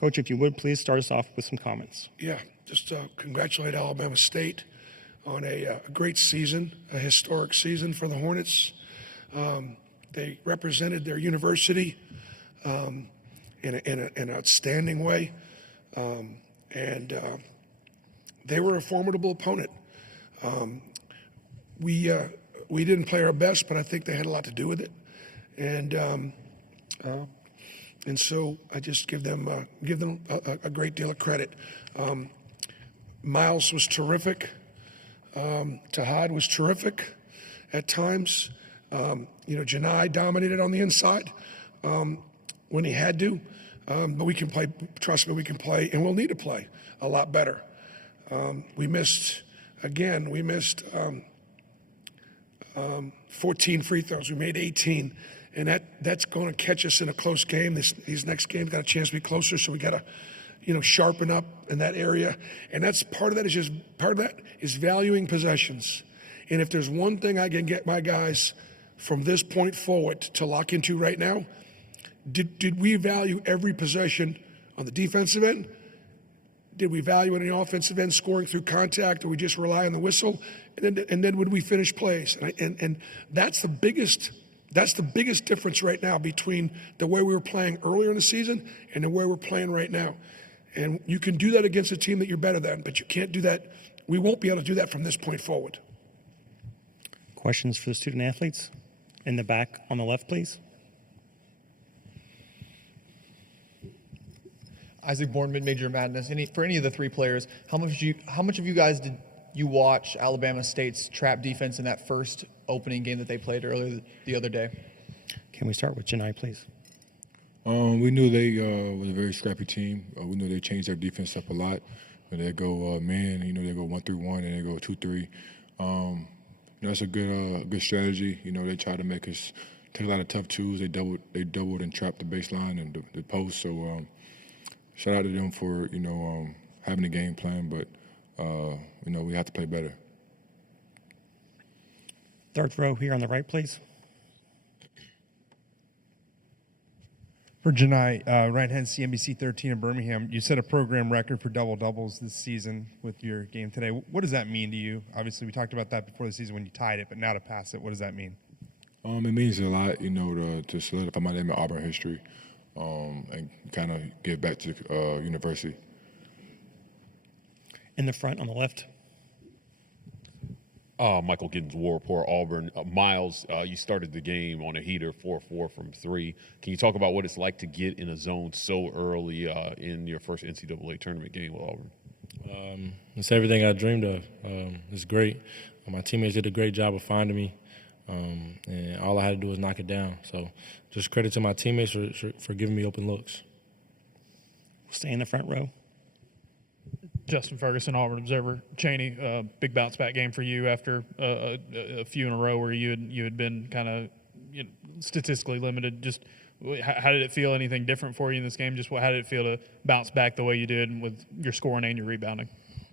Coach, if you would, please start us off with some comments. Yeah, just congratulate Alabama State on a great season, a historic season for the Hornets. They represented their university in an outstanding way, and they were a formidable opponent. We didn't play our best, but I think they had a lot to do with it, and so I just give them a great deal of credit. Miles was terrific. Tahad was terrific at times. Johni dominated on the inside when he had to, but we can play. Trust me, we can play, and we'll need to play a lot better. We missed 14 free throws. We made 18, and that's going to catch us in a close game. These next games got a chance to be closer, so we got to, sharpen up in that area. And that's part of that is valuing possessions. And if there's one thing I can get my guys from this point forward to lock into right now, did we value every possession on the defensive end? Did we value it on the offensive end, scoring through contact, or we just rely on the whistle? And then would we finish plays? And that's the biggest difference right now between the way we were playing earlier in the season and the way we're playing right now. And you can do that against a team that you're better than, but you can't do that. We won't be able to do that from this point forward. Questions for the student athletes? In the back on the left, please. Isaac Bourne, Major Madness. For any of the three players, how much of you guys did you watch Alabama State's trap defense in that first opening game that they played earlier the other day? Can we start with Johni, please? We knew they was a very scrappy team. We knew they changed their defense up a lot. They go man, they go 1-3-1, and they go 2-3. That's a good strategy. They try to make us take a lot of tough twos. They doubled and trapped the baseline and the post. So shout out to them for having a game plan, but we have to play better. Third row here on the right, please. For Johni, right-hand CNBC 13 in Birmingham, you set a program record for double-doubles this season with your game today. What does that mean to you? Obviously, we talked about that before the season when you tied it, but now to pass it, what does that mean? It means a lot, to solidify my name in Auburn history and kind of give back to the university. In the front on the left. Michael Giddens, War Report, Auburn. Miles, you started the game on a heater, 4-4 from 3. Can you talk about what it's like to get in a zone so early in your first NCAA tournament game with Auburn? It's everything I dreamed of. It's great. My teammates did a great job of finding me, and all I had to do was knock it down. So just credit to my teammates for giving me open looks. Stay in the front row. Justin Ferguson, Auburn Observer. Chaney, big bounce back game for you after a few in a row where you had been kind of statistically limited. Just how did it feel? Anything different for you in this game? Just how did it feel to bounce back the way you did with your scoring and your rebounding?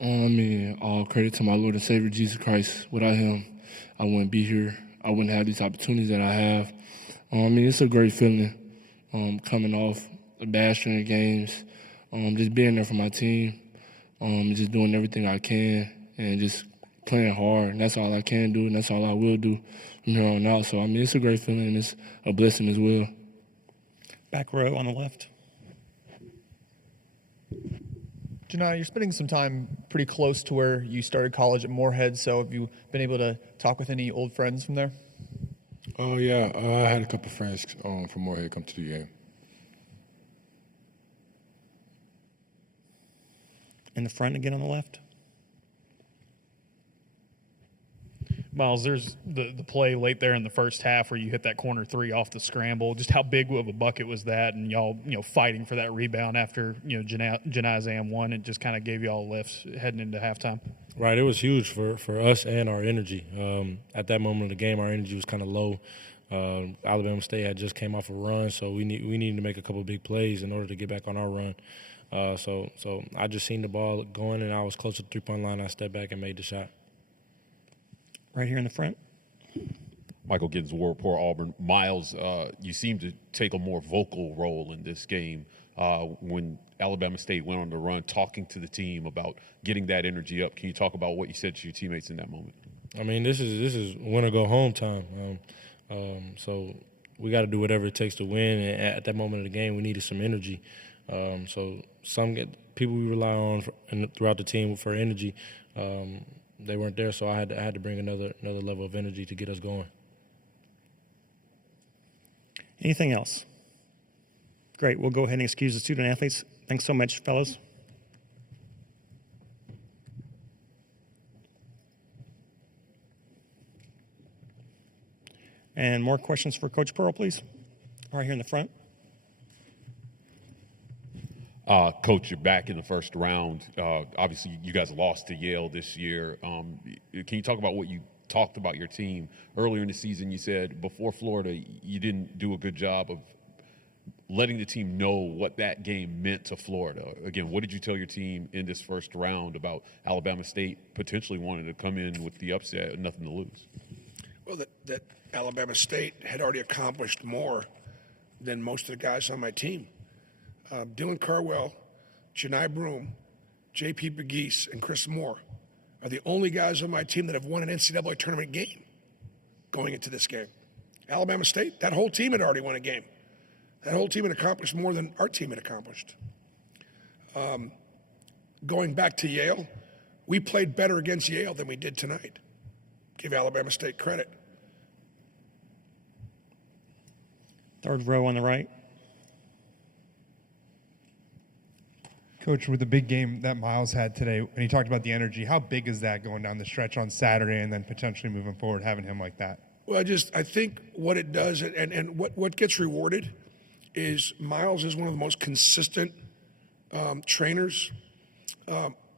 All credit to my Lord and Savior Jesus Christ. Without Him, I wouldn't be here. I wouldn't have these opportunities that I have. It's a great feeling coming off a bad string of games, just being there for my team. Just doing everything I can and just playing hard. And that's all I can do, and that's all I will do from here on out. So, it's a great feeling, and it's a blessing as well. Back row on the left. Johni, you're spending some time pretty close to where you started college at Morehead, so have you been able to talk with any old friends from there? Oh, yeah. I had a couple friends from Morehead come to the game. In the front again on the left. Miles, there's the play late there in the first half where you hit that corner three off the scramble. Just how big of a bucket was that? And y'all, fighting for that rebound after, Johni's and one. It just kind of gave y'all a lift heading into halftime. Right, it was huge for us and our energy. At that moment of the game, our energy was kind of low. Alabama State had just came off a run, so we needed to make a couple of big plays in order to get back on our run. So I just seen the ball going, and I was close to the three-point line. I stepped back and made the shot. Right here in the front. Michael Giddens, War Report, Auburn. Miles, you seem to take a more vocal role in this game. when Alabama State went on the run, talking to the team about getting that energy up. Can you talk about what you said to your teammates in that moment? I mean, this is win or go home time. So we got to do whatever it takes to win. And at that moment of the game, we needed some energy. So people we rely on throughout the team for energy, they weren't there. So I had to bring another level of energy to get us going. Anything else? Great. We'll go ahead and excuse the student athletes. Thanks so much, fellas. And more questions for Coach Pearl, please. Right here in the front. Coach, you're back in the first round. Obviously, you guys lost to Yale this year. Can you talk about what you talked about your team earlier in the season? You said before Florida, you didn't do a good job of letting the team know what that game meant to Florida. Again, what did you tell your team in this first round about Alabama State potentially wanting to come in with the upset and nothing to lose? Well, that Alabama State had already accomplished more than most of the guys on my team. Dylan Carwell, Johni Broome, J.P. Begees, and Chris Moore are the only guys on my team that have won an NCAA tournament game going into this game. Alabama State, that whole team had already won a game. That whole team had accomplished more than our team had accomplished. Going back to Yale, we played better against Yale than we did tonight. Give Alabama State credit. Third row on the right. Coach, with the big game that Miles had today, and he talked about the energy, how big is that going down the stretch on Saturday and then potentially moving forward, having him like that? Well, I think what it does and what gets rewarded is Miles is one of the most consistent trainers,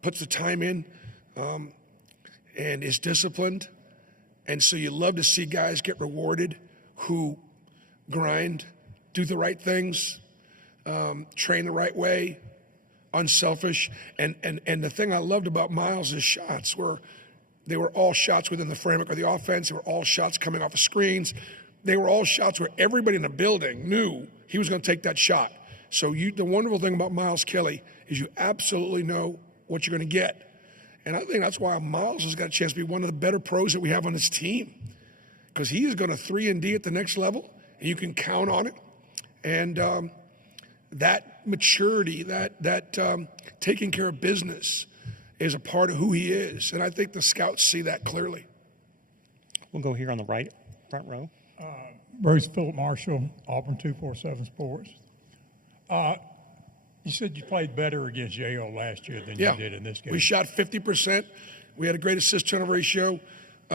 puts the time in, and is disciplined. And so you love to see guys get rewarded who grind, do the right things, train the right way, unselfish. And the thing I loved about Miles' shots were they were all shots within the framework of the offense. They were all shots coming off of screens. They were all shots where everybody in the building knew he was going to take that shot. So the wonderful thing about Miles Kelly is you absolutely know what you're going to get. And I think that's why Miles has got a chance to be one of the better pros that we have on this team, because he is going to 3-and-D at the next level, and you can count on it. And that maturity, that taking care of business is a part of who he is. And I think the scouts see that clearly. We'll go here on the right, front row. Bruce Philip Marshall, Auburn 247 Sports. You said you played better against Yale last year than you did in this game. We shot 50%. We had a great assist-turnover ratio.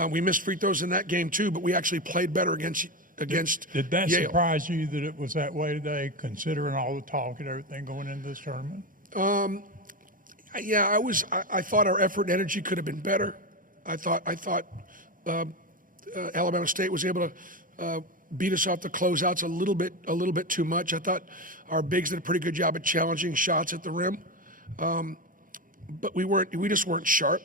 We missed free throws in that game too, but we actually played better against Did that Yale. surprise you that it was that way today, considering all the talk and everything going into this tournament? Yeah, I thought our effort and energy could have been better. I thought Alabama State was able to beat us off the closeouts a little bit too much. I thought our bigs did a pretty good job at challenging shots at the rim, but we just weren't sharp.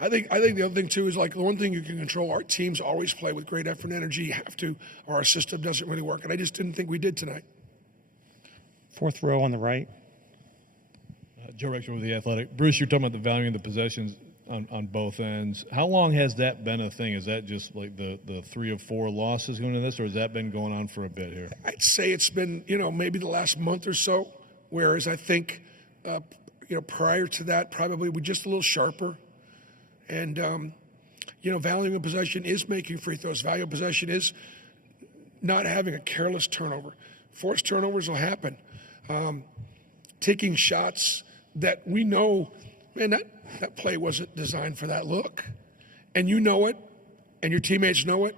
I think the other thing too is, like, the one thing you can control. Our teams always play with great effort and energy. You have to, or our system doesn't really work. And I just didn't think we did tonight. Fourth row on the right. Joe Rexford with The Athletic. Bruce, you're talking about the value of the possessions on both ends. How long has that been a thing? Is that just like the 3 of 4 losses going into this, or has that been going on for a bit here? I'd say it's been, maybe the last month or so, whereas I think, prior to that, probably we're just a little sharper. And, valuing a possession is making free throws. Value of possession is not having a careless turnover. Forced turnovers will happen. Taking shots that we know, man, that play wasn't designed for that look. And you know it, and your teammates know it,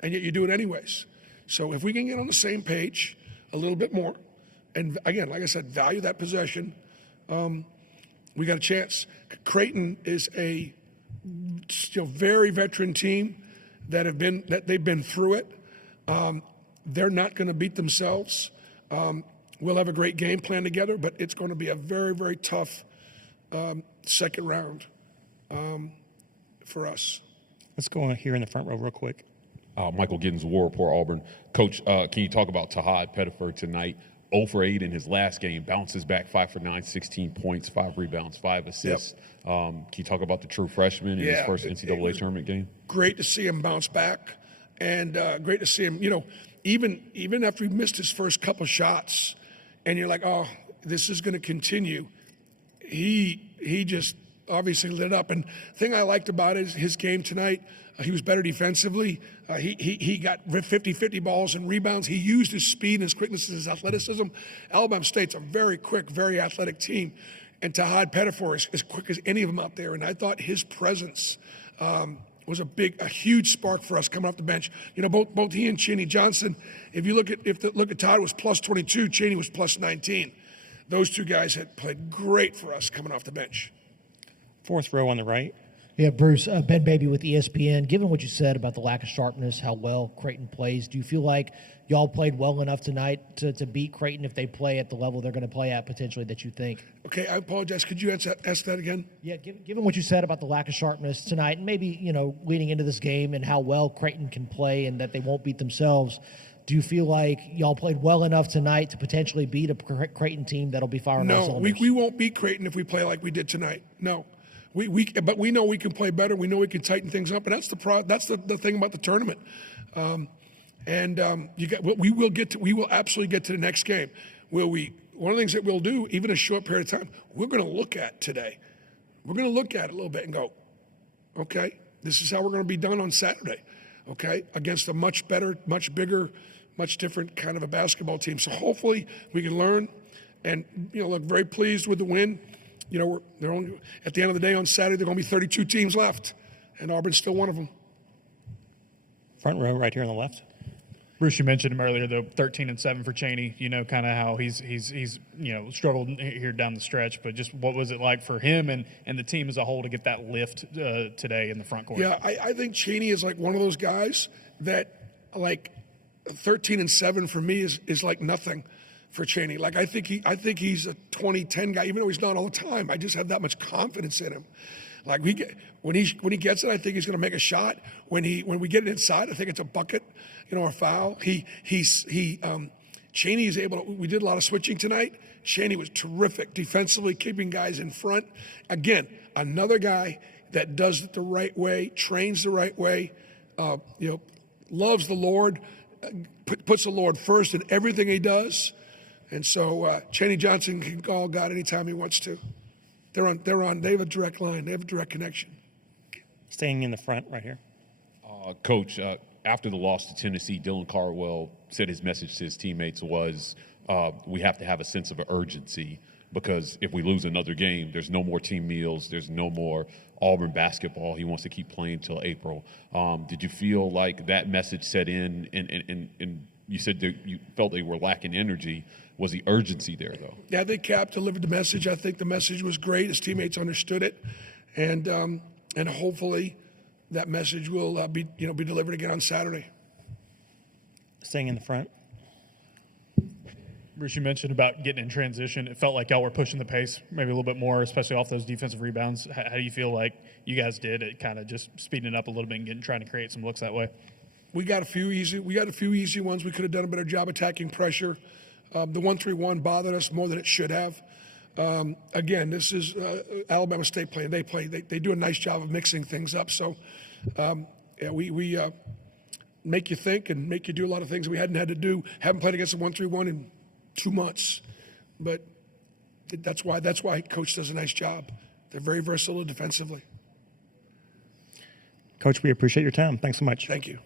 and yet you do it anyways. So if we can get on the same page a little bit more, and again, like I said, value that possession, we got a chance. Creighton is a very veteran team that they've been through it. They're not going to beat themselves. We'll have a great game plan together, but it's going to be a very, very tough second round for us. Let's go on here in the front row real quick. Michael Giddens, War Report, Auburn. Coach, can you talk about Tahad Pettiford tonight? 0 for 8 in his last game, bounces back 5 for 9, 16 points, 5 rebounds, 5 assists. Can you talk about the true freshman in his first NCAA tournament game? Great to see him bounce back, and great to see him, even after he missed his first couple shots, and you're like, oh, this is going to continue. He just obviously lit up. And the thing I liked about his game tonight, he was better defensively. He got 50-50 balls and rebounds. He used his speed and his quickness and his athleticism. Alabama State's a very quick, very athletic team. And Tahad Pettiford is as quick as any of them out there. And I thought his presence was a huge spark for us coming off the bench. Both he and Chaney Johnson, if you look at Todd was plus 22, Chaney was plus 19. Those two guys had played great for us coming off the bench. Fourth row on the right. Yeah, Bruce, Ben Baby with ESPN. Given what you said about the lack of sharpness, how well Creighton plays, do you feel like y'all played well enough tonight to beat Creighton if they play at the level they're going to play at potentially that you think? Okay, I apologize. Could you ask that again? Yeah, given what you said about the lack of sharpness tonight, and maybe, leading into this game and how well Creighton can play and that they won't beat themselves, do you feel like y'all played well enough tonight to potentially beat a Creighton team that'll be firing on cylinders? No, we won't beat Creighton if we play like we did tonight. No. But we know we can play better. We know we can tighten things up, and that's the thing about the tournament. We will absolutely get to the next game. One of the things that we'll do, even a short period of time, we're going to look at today. We're going to look at it a little bit and go, okay, this is how we're going to be done on Saturday, okay, against a much better, much bigger, much different kind of a basketball team. So hopefully we can learn and look very pleased with the win. They're only, at the end of the day on Saturday, there are going to be 32 teams left, and Auburn's still one of them. Front row right here on the left. Bruce, you mentioned him earlier, though, 13-7 for Chaney. Kind of how he's struggled here down the stretch. But just what was it like for him and the team as a whole to get that lift today in the front court? Yeah, I think Chaney is like one of those guys that, like, 13-7 for me is like nothing for Chaney. Like, I think he's a 20-10 guy, even though he's not all the time. I just have that much confidence in him. Like, when he gets it, I think he's going to make a shot. When we get it inside, I think it's a bucket, or a foul. Chaney is able to. We did a lot of switching tonight. Chaney was terrific defensively, keeping guys in front. Again, another guy that does it the right way, trains the right way. Loves the Lord, puts the Lord first in everything he does. And so Chaney Johnson can call God anytime he wants to. They have a direct line. They have a direct connection. Staying in the front right here. Coach, after the loss to Tennessee, Dylan Cardwell said his message to his teammates was, we have to have a sense of urgency because if we lose another game, there's no more team meals. There's no more Auburn basketball. He wants to keep playing till April. Did you feel like that message set in and you said that you felt they were lacking energy? Was the urgency there, though? Yeah, I think Cap delivered the message. I think the message was great. His teammates understood it, and hopefully that message will be delivered again on Saturday. Staying in the front. Bruce, you mentioned about getting in transition. It felt like y'all were pushing the pace maybe a little bit more, especially off those defensive rebounds. How do you feel like you guys did it, kind of just speeding it up a little bit and trying to create some looks that way? We got a few easy ones. We could have done a better job attacking pressure. The 1-3-1 bothered us more than it should have. Again, this is Alabama State playing. They do a nice job of mixing things up. So, we make you think and make you do a lot of things we hadn't had to do. Haven't played against a 1-3-1 in 2 months, but that's why Coach does a nice job. They're very versatile defensively. Coach, we appreciate your time. Thanks so much. Thank you.